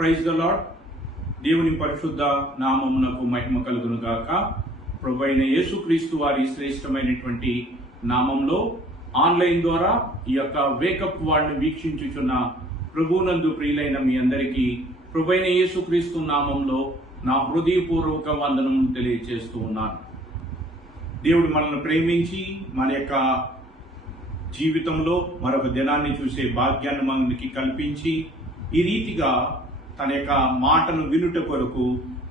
Praise the lord. దేవుని పరిశుద్ధ నామమునకు మహిమ కలుగును గాక. ప్రభువైన యేసుక్రీస్తు వారి శ్రేష్టమైనటువంటి నామంలో ఆన్లైన్ ద్వారా ఈ యొక్క వేకప్ వార్డ్ని వీక్షించుచున్న ప్రభువునందు ప్రియులైన మీ అందరికీ ప్రభువైన యేసుక్రీస్తు నామంలో నా హృదయపూర్వక వందనము తెలియజేస్తూ ఉన్నాను. దేవుడు మనల్ని ప్రేమించి మన యొక్క జీవితంలో మరొక దినాన్ని చూసే భాగ్యాన్ని మనకి కల్పించి ఈ రీతిగా తన యొక్క మాటను వినుట కొరకు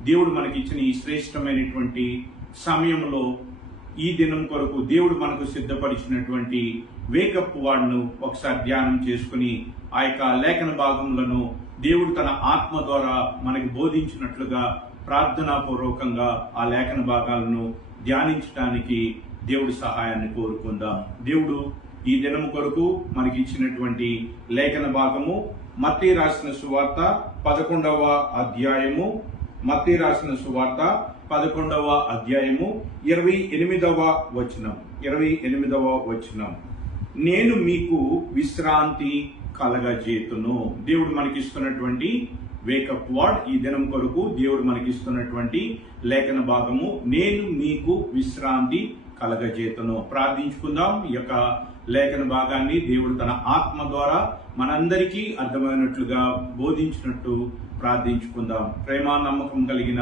దేవుడు మనకిచ్చిన ఈ శ్రేష్టమైనటువంటి సమయంలో ఈ దినం కొరకు దేవుడు మనకు సిద్ధపరిచినటువంటి వేకప్ వార్డ్ను ఒకసారి ధ్యానం చేసుకుని ఆ యొక్క లేఖన భాగములను దేవుడు తన ఆత్మ ద్వారా మనకి బోధించినట్లుగా ప్రార్థనాపూర్వకంగా ఆ లేఖన భాగాలను ధ్యానించడానికి దేవుడి సహాయాన్ని కోరుకుందాం. దేవుడు ఈ దినం కొరకు మనకి ఇచ్చినటువంటి లేఖన భాగము మత్తయి రాసిన సువార్త 11వ అధ్యాయము, మత్తయి రాసిన సువార్త 11వ అధ్యాయము 28వ వచనం. నేను మీకు విశ్రాంతి కలగజేతును. దేవుడు మనకిస్తున్నటువంటి వేకప్ వార్డ్ ఈ దినం కొరకు దేవుడు మనకిస్తున్నటువంటి లేఖన భాగము నేను మీకు విశ్రాంతి కలగజేతును. ప్రార్థించుకుందాం. ఈ యొక్క లేఖన భాగాన్ని దేవుడు తన ఆత్మ ద్వారా మనందరికీ అర్థమైనట్లుగా బోధించినట్టు ప్రార్థించుకుందాం. ప్రేమ నమ్మకం కలిగిన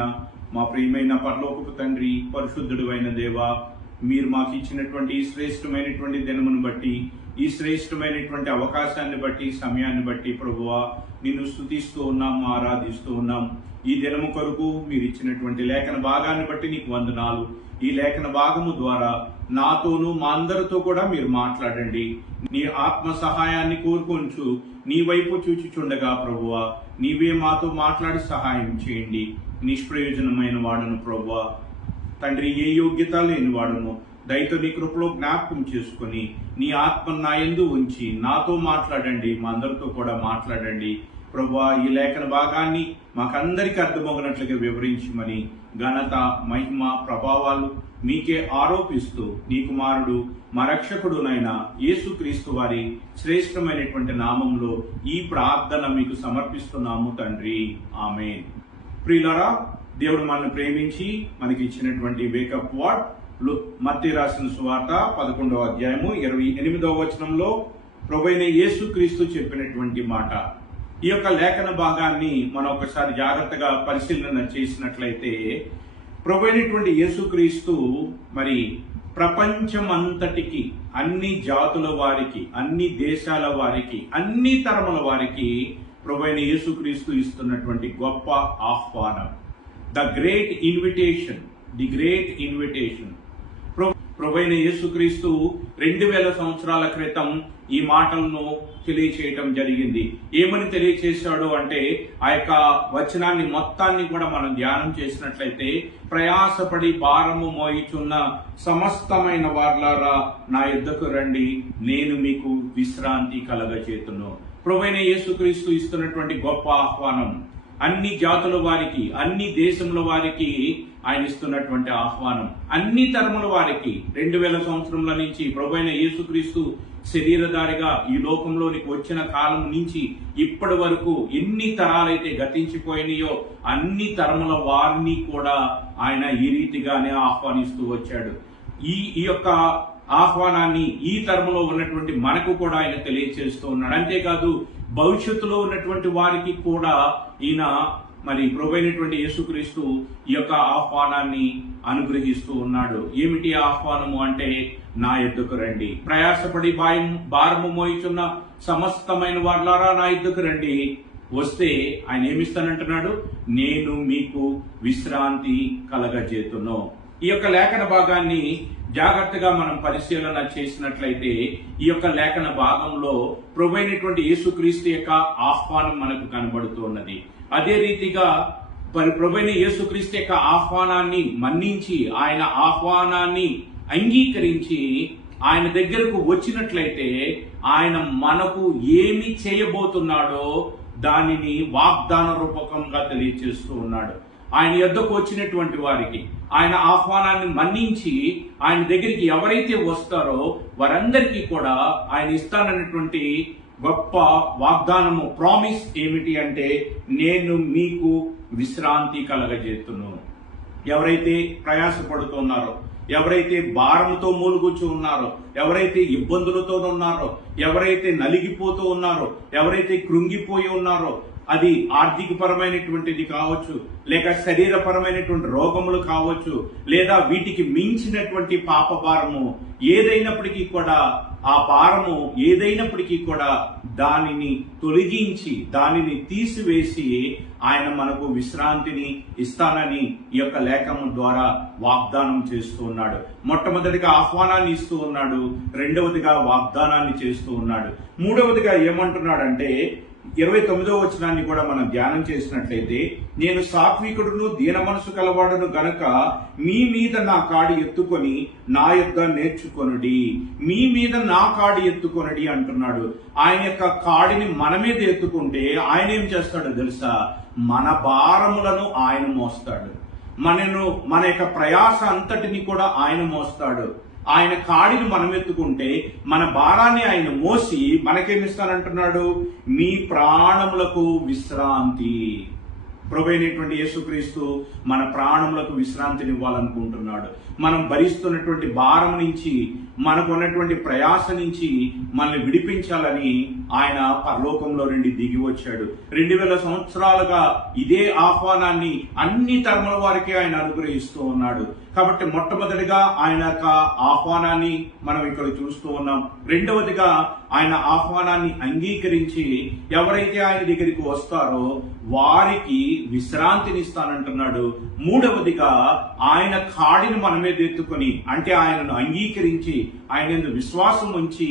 మా ప్రియమైన పరలోకపు తండ్రి, పరిశుద్ధుడు అయిన దేవా, మీరు మాకు ఇచ్చినటువంటి ఈ శ్రేష్టమైనటువంటి దినమును బట్టి, ఈ శ్రేష్టమైనటువంటి అవకాశాన్ని బట్టి, సమయాన్ని బట్టి ప్రభువా నిన్ను స్తుతిస్తూ ఉన్నాం, ఆరాధిస్తూ ఉన్నాం. ఈ దినము కొరకు మీరు ఇచ్చినటువంటి లేఖన భాగాన్ని బట్టి నీకు వందనాలు. ఈ లేఖన భాగము ద్వారా నాతోనూ మా అందరితో కూడా మీరు మాట్లాడండి. నీ ఆత్మ సహాయాన్ని కోరుకొంచు నీ వైపు చూచుచుండగా ప్రభువా నీవే మాతో మాట్లాడి సహాయం చేయండి. నిష్ప్రయోజనమైన వాడను ప్రభువా తండ్రి, ఏ యోగ్యత లేని వాడును దయతో నీ కృపలో జ్ఞాపకం చేసుకుని నీ ఆత్మ నా యందు ఉంచి నాతో మాట్లాడండి, మా అందరితో కూడా మాట్లాడండి ప్రభువా. ఈ లేఖన భాగాన్ని మాకందరికీ అర్థమవునట్లుగా వివరించమని ఘనత, మహిమ, ప్రభావాలు మీకే ఆరోపిస్తూ నీ కుమారుడు మా రక్షకుడునైన యేసుక్రీస్తు వారి శ్రేష్టమైనటువంటి నామంలో ఈ ప్రార్థన మీకు సమర్పిస్తున్నాము తండ్రి, ఆమేన్. ప్రియులారా, దేవుడు మనల్ని ప్రేమించి మనకి ఇచ్చినటువంటి వేకప్ వార్డ్ మత్తయి రాసిన సువార్త 11వ అధ్యాయము 28వ వచనంలో ప్రభువైన యేసుక్రీస్తు చెప్పినటువంటి మాట. ఈ యొక్క లేఖన భాగాన్ని మనం ఒకసారి జాగ్రత్తగా పరిశీలన చేసినట్లయితే ప్రభువైనటువంటి యేసుక్రీస్తు మరి ప్రపంచమంతటికి, అన్ని జాతుల వారికి, అన్ని దేశాల వారికి, అన్ని తరముల వారికి ప్రభువైన యేసుక్రీస్తు ఇస్తున్నటువంటి గొప్ప ఆహ్వానం, ది గ్రేట్ ఇన్విటేషన్. ప్రభువైన యేసుక్రీస్తు 2000 సంవత్సరాల క్రితం ఈ మాటలను తెలియచేయటం జరిగింది. ఏమని తెలియచేశాడు అంటే, ఆ యొక్క వచనాన్ని మొత్తాన్ని కూడా మనం ధ్యానం చేసినట్లయితే, ప్రయాసపడి భారము మోయిచున్న సమస్తమైన వార్లారా నా యుద్ధకు రండి, నేను మీకు విశ్రాంతి కలగచేతును. ప్రభువైన యేసుక్రీస్తు ఇస్తున్నటువంటి గొప్ప ఆహ్వానం, అన్ని జాతుల వారికి, అన్ని దేశముల వారికి ఆయన ఇస్తున్నటువంటి ఆహ్వానం, అన్ని తరముల వారికి. 2000 సంవత్సరముల నుంచి ప్రభువైన యేసుక్రీస్తు శరీరధారిగా ఈ లోకంలోనికి వచ్చిన కాలం నుంచి ఇప్పటి వరకు ఎన్ని తరాలైతే గతించిపోయినాయో అన్ని తరముల వారిని కూడా ఆయన ఈ రీతిగానే ఆహ్వానిస్తూ వచ్చాడు. ఈ యొక్క ఆహ్వానాన్ని ఈ తరములో ఉన్నటువంటి మనకు కూడా ఆయన తెలియచేస్తూ ఉన్నాడు. అంతేకాదు భవిష్యత్తులో ఉన్నటువంటి వారికి కూడా ఈయన మరి ప్రభువైనటువంటి యేసుక్రీస్తు ఈ యొక్క ఆహ్వానాన్ని అనుగ్రహిస్తూ ఉన్నాడు. ఏమిటి ఆహ్వానము అంటే, నా యుద్ధకు రండి, ప్రయాసపడి భారము మోయిచున్న సమస్తమైన వార్లారా నా యుద్ధకు రండి. వస్తే ఆయన ఏమిస్తానంటున్నాడు, నేను మీకు విశ్రాంతి కలగజేతును. ఈ యొక్క లేఖన భాగాన్ని జాగ్రత్తగా మనం పరిశీలన చేసినట్లయితే ఈ యొక్క లేఖన భాగంలో ప్రభువైనటువంటి యేసుక్రీస్తు యొక్క ఆహ్వానం మనకు కనబడుతున్నది. అదే రీతిగా ప్రభువైన యేసుక్రీస్తు యొక్క ఆహ్వానాన్ని మన్నించి, ఆయన ఆహ్వానాన్ని అంగీకరించి ఆయన దగ్గరకు వచ్చినట్లయితే ఆయన మనకు ఏమి చేయబోతున్నాడో దానిని వాగ్దాన రూపకంగా తెలియజేస్తూ ఉన్నాడు. ఆయన యొద్దకు వచ్చినటువంటి వారికి ఆయన ఆహ్వానాన్ని మన్నించి ఆయన దగ్గరికి ఎవరైతే వస్తారో వారందరికీ కూడా ఆయన ఇస్తానన్నటువంటి గొప్ప వాగ్దానము, ప్రామిస్ ఏమిటి అంటే, నేను మీకు విశ్రాంతి కలగజేస్తును. ఎవరైతే ప్రయాసపడుతున్నారో, ఎవరైతే భారంతో మూలుగుచూ ఉన్నారో, ఎవరైతే ఇబ్బందులతో ఉన్నారో, ఎవరైతే నలిగిపోతూ ఉన్నారో, ఎవరైతే కృంగిపోయి ఉన్నారో, అది ఆర్థికపరమైనటువంటిది కావచ్చు, లేక శరీరపరమైనటువంటి రోగములు కావచ్చు, లేదా వీటికి మించినటువంటి పాప భారము ఏదైనప్పటికీ కూడా, ఆ భారము ఏదైనప్పటికీ కూడా దానిని తొలగించి, దానిని తీసివేసి ఆయన మనకు విశ్రాంతిని ఇస్తానని ఈ యొక్క లేఖనం ద్వారా వాగ్దానం చేస్తూ ఉన్నాడు. మొట్టమొదటిగా ఆహ్వానాన్ని ఇస్తూ ఉన్నాడు, రెండవదిగా వాగ్దానాన్ని చేస్తూ ఉన్నాడు. మూడవదిగా ఏమంటున్నాడంటే, 29వ వచనాన్ని కూడా మనం ధ్యానం చేసినట్లయితే, నేను సాత్వికుడును దీన మనసు కలవాడును గనక మీ మీద నా కాడి ఎత్తుకొని నా యొద్ద నేర్చుకొనుడి. మీ మీద నా కాడి ఎత్తుకొనుడి అంటున్నాడు. ఆయన యొక్క కాడిని మన మీద ఎత్తుకుంటే ఆయన ఏం చేస్తాడో తెలుసా? మన భారములను ఆయన మోస్తాడు. మన యొక్క ప్రయాస అంతటిని కూడా ఆయన మోస్తాడు. ఆయన కాడిని మనం ఎత్తుకుంటే మన భారాన్ని ఆయన మోసి మనకేమిస్తానంటున్నాడు? మీ ప్రాణములకు విశ్రాంతి. ప్రభువైనటువంటి యేసుక్రీస్తు మన ప్రాణములకు విశ్రాంతిని ఇవ్వాలనుకుంటున్నాడు. మనం భరిస్తున్నటువంటి భారం నుంచి, మనకు ఉన్నటువంటి ప్రయాస నుంచి మనల్ని విడిపించాలని ఆయన పరలోకంలో నుండి దిగి వచ్చాడు. 2000 సంవత్సరాలుగా ఇదే ఆహ్వానాన్ని అన్ని తరముల వారికి ఆయన అనుగ్రహిస్తూ ఉన్నాడు. కాబట్టి మొట్టమొదటిగా ఆయన యొక్క ఆహ్వానాన్ని మనం ఇక్కడ చూస్తూ ఉన్నాం. రెండవదిగా ఆయన ఆహ్వానాన్ని అంగీకరించి ఎవరైతే ఆయన దగ్గరికి వస్తారో వారికి విశ్రాంతిని ఇస్తానంటున్నాడు. మూడవదిగా ఆయన కాడిని మన మీద ఎత్తుకొని, అంటే ఆయనను అంగీకరించి ఆయన విశ్వాసం ఉంచి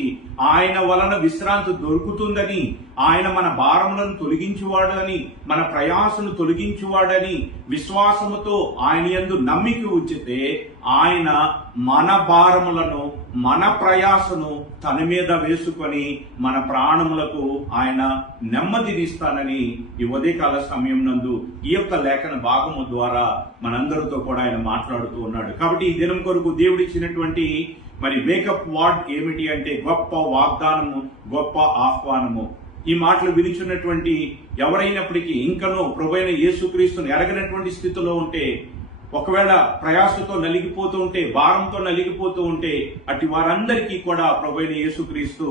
ఆయన వలన విశ్రాంతి దొరుకుతుందని, ఆయన మన భారములను తొలగించువాడని, మన ప్రయాసను తొలగించువాడని విశ్వాసముతో ఆయన యందు నమ్మిక ఉంచితే ఆయన మన భారములను, మన ప్రయాసను తన మీద వేసుకొని మన ప్రాణములకు ఆయన నెమ్మదినిస్తానని ఈ ఉదయకాల సమయం నందు ఈ యొక్క లేఖన భాగము ద్వారా మనందరితో కూడా ఆయన మాట్లాడుతూ ఉన్నాడు. కాబట్టి ఈ దినం కొరకు దేవుడిచ్చినటువంటి వేకప్ వర్డ్ ఏమిటి అంటే, గొప్ప వాగ్దానము, గొప్ప ఆహ్వానము. ఈ మాటలు వినిచున్నటువంటి ఎవరైనప్పటికీ ఇంకనూ ప్రభువైన యేసుక్రీస్తును ఎరగనటువంటి స్థితిలో ఉంటే, ఒకవేళ ప్రయాసతో నలిగిపోతూ ఉంటే, భారంతో నలిగిపోతూ ఉంటే, అటు వారందరికీ కూడా ప్రభువైన యేసుక్రీస్తు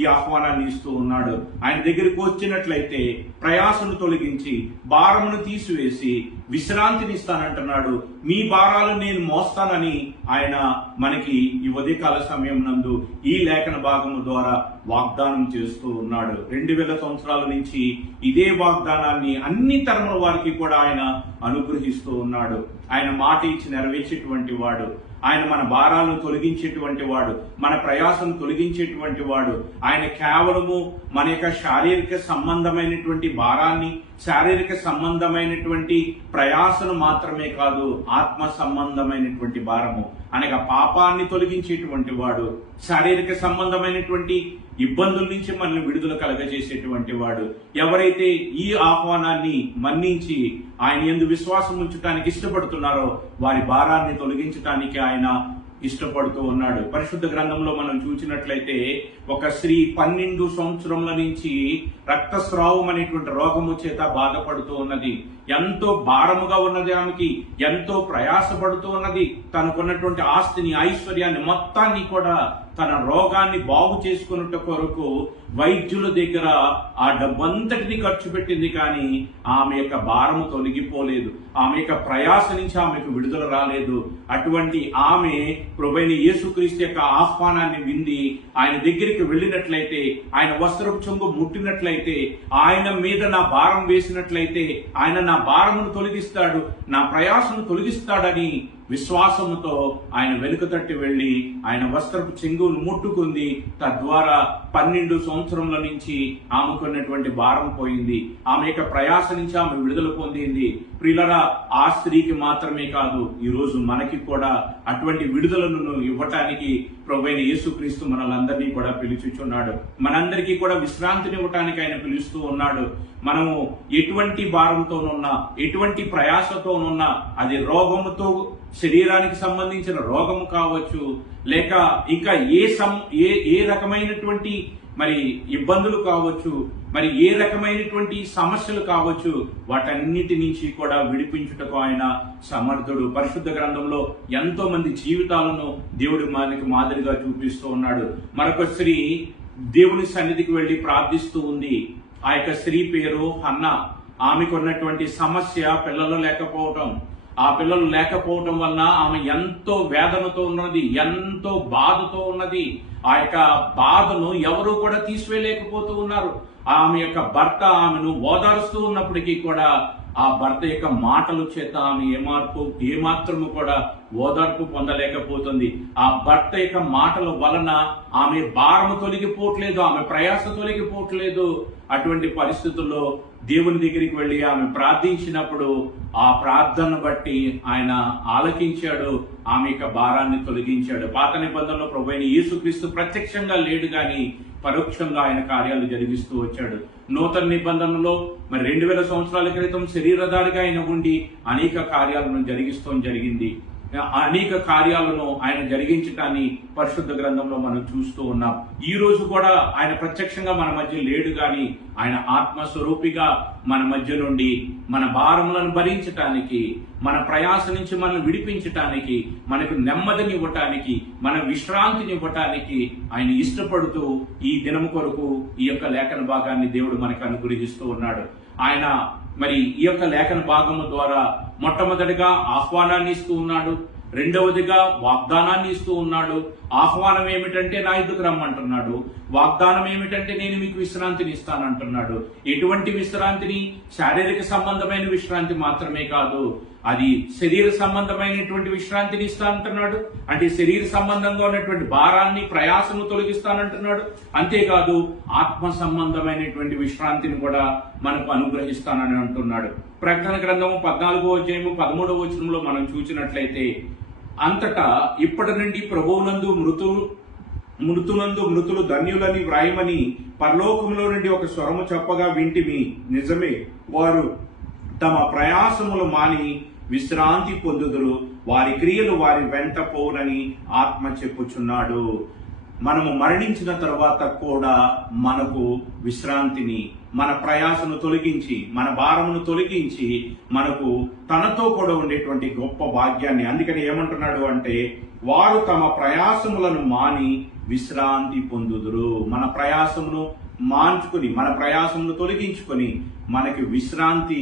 ఈ ఆహ్వానాన్ని ఇస్తూ ఉన్నాడు. ఆయన దగ్గరికి వచ్చినట్లయితే ప్రయాసను తొలగించి, భారమును తీసివేసి విశ్రాంతిని ఇస్తానంటున్నాడు. మీ భారాలు నేను మోస్తానని ఆయన మనకి ఈ ఉదయకాల సమయం నందు ఈ లేఖన భాగము ద్వారా వాగ్దానం చేస్తూ ఉన్నాడు. 2000 సంవత్సరాల నుంచి ఇదే వాగ్దానాన్ని అన్ని తరముల వారికి కూడా ఆయన అనుగ్రహిస్తూ ఉన్నాడు. ఆయన మాట ఇచ్చి నెరవేర్చేటువంటి వాడు. ఆయన మన భారాలను తొలగించేటువంటి వాడు, మన ప్రయాసను తొలగించేటువంటి వాడు. ఆయన కేవలము మన యొక్క శారీరక సంబంధమైనటువంటి భారాన్ని, శారీరక సంబంధమైనటువంటి ప్రయాసను మాత్రమే కాదు, ఆత్మ సంబంధమైనటువంటి భారము అనగా పాపాన్ని తొలగించేటువంటి వాడు, శారీరక సంబంధమైనటువంటి ఇబ్బందుల నుంచి మనల్ని విడుదల కలగజేసేటువంటి వాడు. ఎవరైతే ఈ ఆహ్వానాన్ని మన్నించి ఆయన యందు విశ్వాసం ఉంచడానికి ఇష్టపడుతున్నారో వారి భారాన్ని తొలగించడానికి ఆయన ఇష్టపడుతూ ఉన్నాడు. పరిశుద్ధ గ్రంథంలో మనం చూసినట్లయితే ఒక స్త్రీ 12 సంవత్సరముల నుంచి రక్తస్రావం అనేటువంటి రోగము చేత బాధపడుతూ ఉన్నది. ఎంతో భారముగా ఉన్నది ఆమెకి, ఎంతో ప్రయాసపడుతూ ఉన్నది. తనకున్నటువంటి ఆస్తిని, ఐశ్వర్యాన్ని మొత్తాన్ని కూడా తన రోగాన్ని బాగు చేసుకున్నట్టు కొరకు వైద్యుల దగ్గర ఆ డబ్బంతటిని ఖర్చు పెట్టింది, కానీ ఆమె యొక్క భారము తొలగిపోలేదు. ఆమె యొక్క ప్రయాస నుంచి ఆమెకు విడుదల రాలేదు. అటువంటి ఆమె ప్రభువైన యేసుక్రీస్తు యొక్క ఆహ్వానాన్ని వింది ఆయన దగ్గరికి వెళ్ళినట్లయితే, ఆయన వస్త్రపు చెంగు ముట్టినట్లయితే, ఆయన మీద నా భారం వేసినట్లయితే ఆయన నా భారమును తొలగిస్తాడు, నా ప్రయాసను తొలగిస్తాడని విశ్వాసముతో ఆయన వెనుక తట్టి వెళ్లి ఆయన వస్త్రపు చెంగును ముట్టుకుంది. తద్వారా 12 సంవత్సరముల నుంచి ఆమెకున్నటువంటి భారం పోయింది. ఆమె యొక్క ప్రయాస నుంచి ఆమె విడుదల పొందింది. ప్రియులరా, ఆ స్త్రీకి మాత్రమే కాదు, ఈ రోజు మనకి కూడా అటువంటి విడుదలను ఇవ్వటానికి ప్రభువైన యేసుక్రీస్తు మనలందరినీ కూడా పిలుచుచున్నాడు. మనందరికీ కూడా విశ్రాంతిని ఇవ్వటానికి ఆయన పిలుస్తూ ఉన్నాడు. మనము ఎటువంటి భారంతోనున్నా, ఎటువంటి ప్రయాసతోనున్నా, అది రోగముతో, శరీరానికి సంబంధించిన రోగము కావచ్చు, లేక ఇంకా ఏ రకమైనటువంటి మరి ఇబ్బందులు కావచ్చు, మరి ఏ రకమైనటువంటి సమస్యలు కావచ్చు, వాటన్నిటి నుంచి కూడా విడిపించుటకు ఆయన సమర్థుడు. పరిశుద్ధ గ్రంథంలో ఎంతో మంది జీవితాలను దేవుడు మనకి మాదిరిగా చూపిస్తూ ఉన్నాడు. మరొక స్త్రీ దేవుని సన్నిధికి వెళ్లి ప్రార్థిస్తూ ఉంది. ఆ యొక్క స్త్రీ పేరు హన్నా. ఆమెకు ఉన్నటువంటి సమస్య పిల్లలు లేకపోవటం. ఆ పిల్లలు లేకపోవటం వలన ఆమె ఎంతో వేదనతో ఉన్నది, ఎంతో బాధతో ఉన్నది. ఆ యొక్క బాధను ఎవరు కూడా తీసివేయలేకపోతూ ఉన్నారు. ఆమె యొక్క భర్త ఆమెను ఓదారుస్తూ ఉన్నప్పటికీ కూడా ఆ భర్త యొక్క మాటల చేత ఆమె ఏమాత్రము కూడా ఓదార్పు పొందలేకపోతుంది. ఆ భర్త యొక్క మాటల వలన ఆమె భారము తొలగిపోవట్లేదు, ఆమె ప్రయాస తొలగిపోవట్లేదు. అటువంటి పరిస్థితుల్లో దేవుని దగ్గరికి వెళ్లి ఆమె ప్రార్థించినప్పుడు ఆ ప్రార్థనను బట్టి ఆయన ఆలకించాడు, ఆమె యొక్క భారాన్ని తొలగించాడు. పాత నిబంధనలో ప్రభువైన యేసుక్రీస్తు ప్రత్యక్షంగా లేడు గాని పరోక్షంగా ఆయన కార్యాలు జరిగిస్తూ వచ్చాడు. నూతన నిబంధనలో మరి 2000 సంవత్సరాల క్రితం శరీరధారిగా ఆయన ఉండి అనేక కార్యాలను జరిగింది. అనేక కార్యాలను ఆయన జరిగించటాన్ని పరిశుద్ధ గ్రంథంలో మనం చూస్తూ ఉన్నాం. ఈ రోజు కూడా ఆయన ప్రత్యక్షంగా మన మధ్య లేడు గాని ఆయన ఆత్మస్వరూపిగా మన మధ్య నుండి మన భారములను భరించటానికి, మన ప్రయాస నుంచి మనం విడిపించటానికి, మనకు నెమ్మదినివ్వటానికి, మన విశ్రాంతినివ్వటానికి ఆయన ఇష్టపడుతూ ఈ దినము కొరకు ఈ యొక్క లేఖన భాగాన్ని దేవుడు మనకు అనుగ్రహిస్తూ ఉన్నాడు. ఆయన మరి ఈ యొక్క లేఖన భాగము ద్వారా మొట్టమొదటిగా ఆహ్వానాన్ని ఇస్తూ ఉన్నాడు, రెండవదిగా వాగ్దానాన్ని ఇస్తూ ఉన్నాడు. ఆహ్వానం ఏమిటంటే నా ఎదుకు రమ్మంటున్నాడు, వాగ్దానం ఏమిటంటే నేను మీకు విశ్రాంతిని ఇస్తానంటున్నాడు. ఎటువంటి విశ్రాంతిని? శారీరక సంబంధమైన విశ్రాంతి మాత్రమే కాదు, అది శరీర సంబంధమైనటువంటి విశ్రాంతిని ఇస్తానంటున్నాడు. అంటే శరీర సంబంధంగా ఉన్నటువంటి భారాన్ని, ప్రయాసను తొలగిస్తానంటున్నాడు. అంతేకాదు ఆత్మ సంబంధమైనటువంటి విశ్రాంతిని కూడా మనకు అనుగ్రహిస్తానని అంటున్నాడు. ప్రకటన గ్రంథము 14వ అధ్యాయము 13వ వచనంలో మనం చూసినట్లయితే, అంతటా ఇప్పటి నుండి ప్రభువునందు మృతులు ధన్యులని వ్రాయమని పరలోకములో నుండి ఒక స్వరము చెప్పగా వింటిమి. నిజమే, వారు తమ ప్రయాసములు మాని విశ్రాంతి పొందుదురు, వారి క్రియలు వారి వెంట పోనని ఆత్మ చెప్పుచున్నాడు. మనము మరణించిన తర్వాత కూడా మనకు విశ్రాంతిని, మన ప్రయాసను తొలగించి, మన భారమును తొలగించి మనకు తనతో కూడా ఉండేటువంటి గొప్ప భాగ్యాన్ని, అందుకని ఏమంటున్నాడు అంటే, వారు తమ ప్రయాసములను మాని విశ్రాంతి పొందుదురు. మన ప్రయాసమును మాంచుకుని, మన ప్రయాసమును తొలగించుకొని మనకి విశ్రాంతి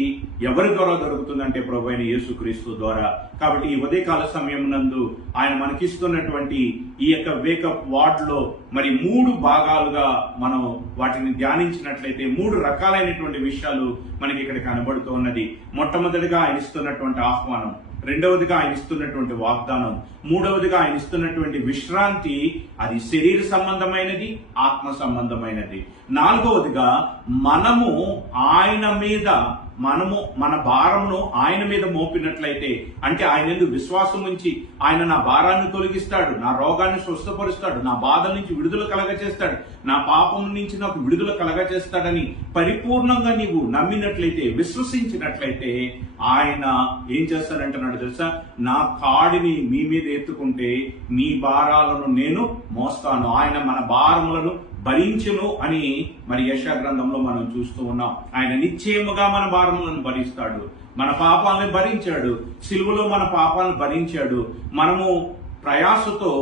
ఎవరి ద్వారా దొరుకుతుందంటే ప్రభువైన యేసుక్రీస్తు ద్వారా. కాబట్టి ఈ ఉదయకాల సమయం నందు ఆయన మనకిస్తున్నటువంటి ఈ యొక్క వేకప్ వార్డ్ లో మరి 3 భాగాలుగా మనం వాటిని ధ్యానించినట్లయితే 3 రకాలైనటువంటి విషయాలు మనకి ఇక్కడ కనబడుతూ ఉన్నది. మొట్టమొదటిగా ఆయన ఇస్తున్నటువంటి ఆహ్వానం, రెండవదిగా ఆయన ఇస్తున్నటువంటి వాగ్దానం, మూడవదిగా ఆయన ఇస్తున్నటువంటి విశ్రాంతి, అది శరీర సంబంధమైనది, ఆత్మ సంబంధమైనది. నాలుగవదిగా మన భారమును ఆయన మీద మోపినట్లయితే, అంటే ఆయన ఎందుకు విశ్వాసం ఉంచి ఆయన నా భారాన్ని తొలగిస్తాడు, నా రోగాన్ని స్వస్థపరుస్తాడు, నా బాధ నుంచి విడుదల కలగచేస్తాడు, నా పాపం నుంచి నాకు విడుదల కలగచేస్తాడని పరిపూర్ణంగా నీవు నమ్మినట్లయితే, విశ్వసించినట్లయితే ఆయన ఏం చేస్తాడంటున్నాడు తెలుసా? నా కాడిని మీ మీద ఎత్తుకుంటే మీ భారాలను నేను మోస్తాను, ఆయన మన భారములను భరించును అని మరి యెషయా గ్రంథంలో మనం చూస్తూ ఉన్నాం. ఆయన నిశ్చయముగా మన భారములను భరిస్తాడు, మన పాపాలను భరించాడు, సిలువలో మన పాపాలను భరించాడు. మనము ప్రయాసతో,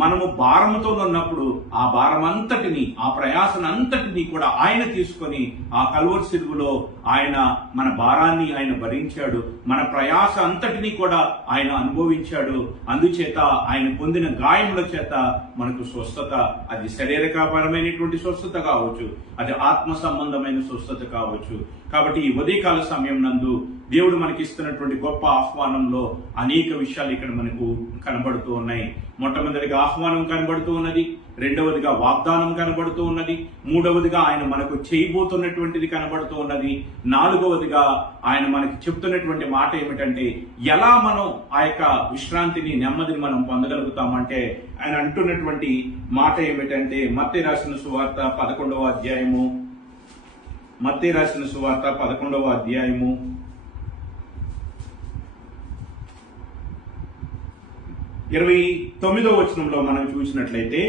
మనము భారముతో ఉన్నప్పుడు ఆ భారం అంతటిని, ఆ ప్రయాసనంతటిని కూడా ఆయన తీసుకొని ఆ కల్వరి సిలువలో ఆయన మన భారాన్ని ఆయన భరించాడు, మన ప్రయాస అంతటిని కూడా ఆయన అనుభవించాడు. అందుచేత ఆయన పొందిన గాయముల చేత మనకు స్వస్థత, అది శారీరకపరమైనటువంటి స్వస్థత కావచ్చు, అది ఆత్మ సంబంధమైన స్వస్థత కావచ్చు. కాబట్టి ఈ ఉదయకాల సమయం నందు దేవుడు మనకి ఇస్తున్నటువంటి గొప్ప ఆహ్వానంలో అనేక విషయాలు ఇక్కడ మనకు కనబడుతూ ఉన్నాయి. మొట్టమొదటిగా ఆహ్వానం కనబడుతూ ఉన్నది, రెండవదిగా వాగ్దానం కనబడుతూ ఉన్నది, మూడవదిగా ఆయన మనకు చేయబోతున్నటువంటిది కనబడుతూ ఉన్నది, నాలుగవదిగా ఆయన మనకి చెప్తున్నటువంటి మాట ఏమిటంటే ఎలా మనం ఆ యొక్క విశ్రాంతిని, నెమ్మదిని మనం పొందగలుగుతామంటే ఆయన అంటున్నటువంటి మాట ఏమిటంటే మత్తయి రాసిన సువార్త 11వ అధ్యాయము 29వ వచనంలో మనం చూసినట్లయితే,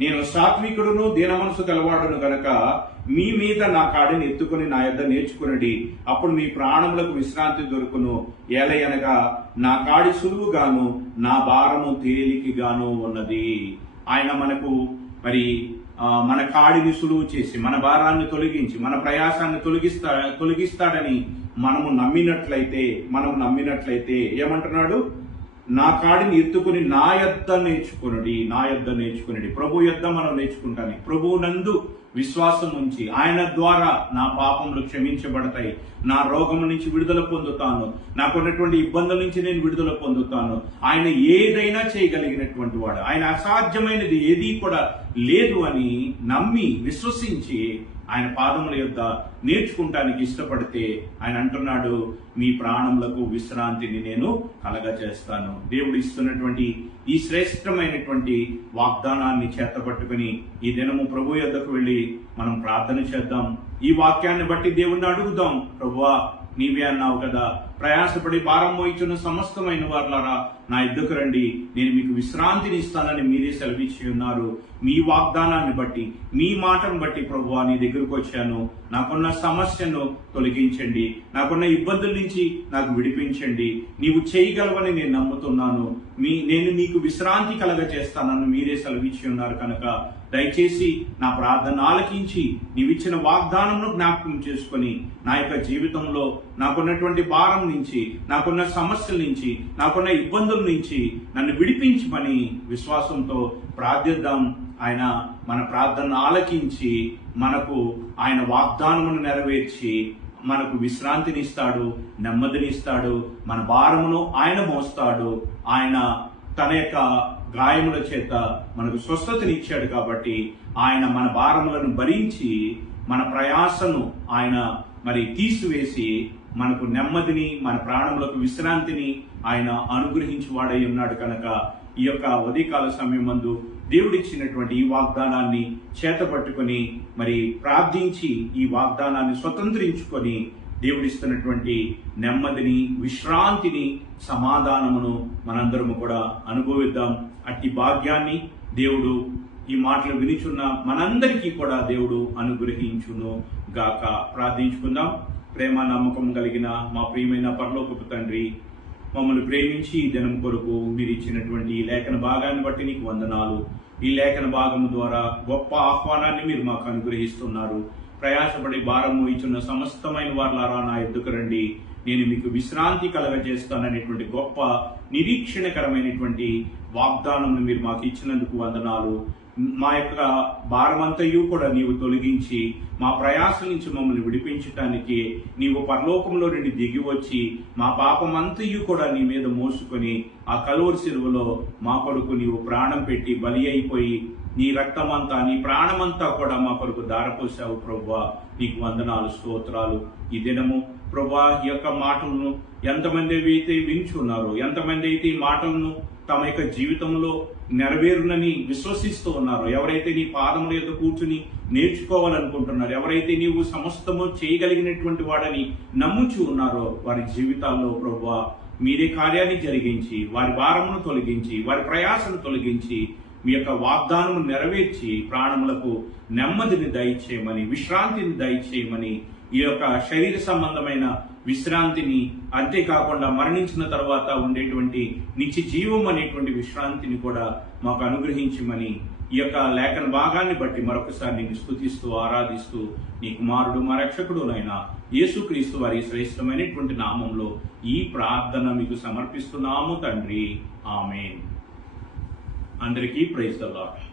నేను సాత్వికుడును దీన మనసు గలవాడును గనక మీ మీద నా కాడిని ఎత్తుకుని నా యొద్ద నేర్చుకునడి, అప్పుడు మీ ప్రాణములకు విశ్రాంతి దొరుకును. ఏలయనగా నా కాడి సులువుగాను నా భారము తేలికగాను ఉన్నది. ఆయన మనకు మరి మన కాడిని సులువు చేసి మన భారాన్ని తొలగించి మన ప్రయాసాన్ని తొలగిస్తాడని మనము నమ్మినట్లయితే ఏమంటున్నాడు? నా కాడిని ఎత్తుకుని నా యొద్ద నేర్చుకునడి. ప్రభు యొద్ద మనం నేర్చుకుంటాను. ప్రభువు నందు విశ్వాసం ఉంచి ఆయన ద్వారా నా పాపములు క్షమించబడతాయి, నా రోగం నుంచి విడుదల పొందుతాను, నాకున్నటువంటి ఇబ్బందుల నుంచి నేను విడుదల పొందుతాను. ఆయన ఏదైనా చేయగలిగినటువంటి వాడు, ఆయన అసాధ్యమైనది ఏదీ కూడా లేదు అని నమ్మి విశ్వసించి ఆయన పాదముల యొద్ద నేర్చుకుంటానికి ఇష్టపడితే ఆయన అంటున్నాడు, మీ ప్రాణములకు విశ్రాంతిని నేను కలగజేస్తాను. దేవుడు ఇస్తున్నటువంటి ఈ శ్రేష్టమైనటువంటి వాగ్దానాన్ని చేతపట్టుకుని ఈ దినము ప్రభు యొద్దకు వెళ్ళి మనం ప్రార్థన చేద్దాం. ఈ వాక్యాన్ని బట్టి దేవుణ్ణి అడుగుదాం. ప్రభువా, నీవే అన్నావు కదా, ప్రయాసపడి భారం మోయిచున్న సమస్తమైన వారులారా నా ఎద్దుకు రండి, నేను మీకు విశ్రాంతిని ఇస్తానని మీరే సెలవిచ్చి ఉన్నారు. మీ వాగ్దానాన్ని బట్టి, మీ మాటను బట్టి ప్రభువా నీ దగ్గరకు వచ్చాను. నాకున్న సమస్యను తొలగించండి, నాకున్న ఇబ్బందుల నుంచి నాకు విడిపించండి. నీవు చేయగలవని నేను నమ్ముతున్నాను. నేను నీకు విశ్రాంతి కలగజేస్తానని మీరే సెలవిచ్చి ఉన్నారు కనుక దయచేసి నా ప్రార్థన ఆలకించి నీవిచ్చిన వాగ్దానంను జ్ఞాపకం చేసుకొని నా యొక్క జీవితంలో నాకున్నటువంటి భారం నుంచి, నాకున్న సమస్యల నుంచి, నాకున్న ఇబ్బందుల నుంచి నన్ను విడిపించమని విశ్వాసంతో ప్రార్థిద్దాం. ఆయన మన ప్రార్థన ఆలకించి మనకు ఆయన వాగ్దానమును నెరవేర్చి మనకు విశ్రాంతినిస్తాడు, నెమ్మదినిస్తాడు. మన భారమును ఆయన మోస్తాడు. ఆయన తన యొక్క గాయముల చేత మనకు స్వస్థతనిచ్చాడు కాబట్టి ఆయన మన భారములను భరించి మన ప్రయాసను ఆయన మరి తీసివేసి మనకు నెమ్మదిని, మన ప్రాణములకు విశ్రాంతిని ఆయన అనుగ్రహించి వాడై ఉన్నాడు కనుక ఈ యొక్క ఉదయకాల సమయమందు దేవుడిచ్చినటువంటి ఈ వాగ్దానాన్ని చేతపట్టుకొని మరి ప్రార్థించి ఈ వాగ్దానాన్ని స్వతంత్రించుకొని దేవుడిస్తున్నటువంటి నెమ్మదిని, విశ్రాంతిని, సమాధానమును మనందరము కూడా అనుభవిద్దాం. అట్టి భాగ్యాన్ని దేవుడు ఈ మాటలు వినిచున్న మనందరికీ కూడా దేవుడు అనుగ్రహించును గాక. ప్రార్థించుకుందాం. ప్రేమ నమ్మకం కలిగిన మా ప్రియమైన పరలోకపు తండ్రి, మమ్మల్ని ప్రేమించి ఈ దినం కొరకు మీరు ఇచ్చినటువంటి ఈ లేఖన భాగాన్ని బట్టి నీకు వందనాలు. ఈ లేఖన భాగము ద్వారా గొప్ప ఆహ్వానాన్ని మీరు మాకు అనుగ్రహిస్తున్నారు. ప్రయాసపడి భారం మోయిచున్న సమస్తమైన వారులారా నా ఎద్దుకు రండి, నేను మీకు విశ్రాంతి కలగజేస్తాననేటువంటి గొప్ప నిరీక్షణకరమైనటువంటి వాగ్దానం మీరు మాకు ఇచ్చినందుకు వందనాలు. మా యొక్క భారమంతయు కూడా నీవు తొలగించి మా ప్రయాసం నుంచి మమ్మల్ని విడిపించటానికి నీవు పరలోకంలో నుండి దిగి వచ్చి మా పాపమంతయు కూడా నీ మీద మోసుకొని ఆ కలువరి శిలువలో మా కొరకు నీవు ప్రాణం పెట్టి బలి అయిపోయి నీ రక్తమంతా, నీ ప్రాణమంతా కూడా మా కొరకు దారపోసావు ప్రభువా. నీకు వందనాలు, స్తోత్రాలు. ఈ దినము ప్రభువా ఈ యొక్క మాటలను ఎంతమంది అయితే వింటున్నారో, ఎంతమంది అయితే ఈ మాటలను తమ యొక్క జీవితంలో నెరవేరునని విశ్వసిస్తూ ఉన్నారో, ఎవరైతే నీ పాదముల యొక్క కూర్చుని నేర్చుకోవాలనుకుంటున్నారో, ఎవరైతే నీవు సమస్తము చేయగలిగినటువంటి వాడని నమ్ముచూ ఉన్నారో వారి జీవితాల్లో ప్రభువా మీరే కార్యాన్ని జరిగించి వారి భారమును తొలగించి వారి ప్రయాసను తొలగించి మీ యొక్క వాగ్దానము నెరవేర్చి ప్రాణములకు నెమ్మదిని దయచేయమని, విశ్రాంతిని దయచేయమని, ఈ యొక్క శరీర సంబంధమైన విశ్రాంతిని, అంతేకాకుండా మరణించిన తర్వాత ఉండేటువంటి నిత్య జీవం అనేటువంటి విశ్రాంతిని కూడా మాకు అనుగ్రహించమని ఈ యొక్క లేఖన భాగాన్ని బట్టి మరొకసారి నిన్ను స్తుతిస్తూ ఆరాధిస్తూ నీ కుమారుడు మా రక్షకుడు అయిన యేసుక్రీస్తు వారి శ్రేష్టమైనటువంటి నామంలో ఈ ప్రార్థన మీకు సమర్పిస్తున్నాము తండ్రి. ఆమేన్. అందరికీ ప్రైజ్ ది లార్డ్.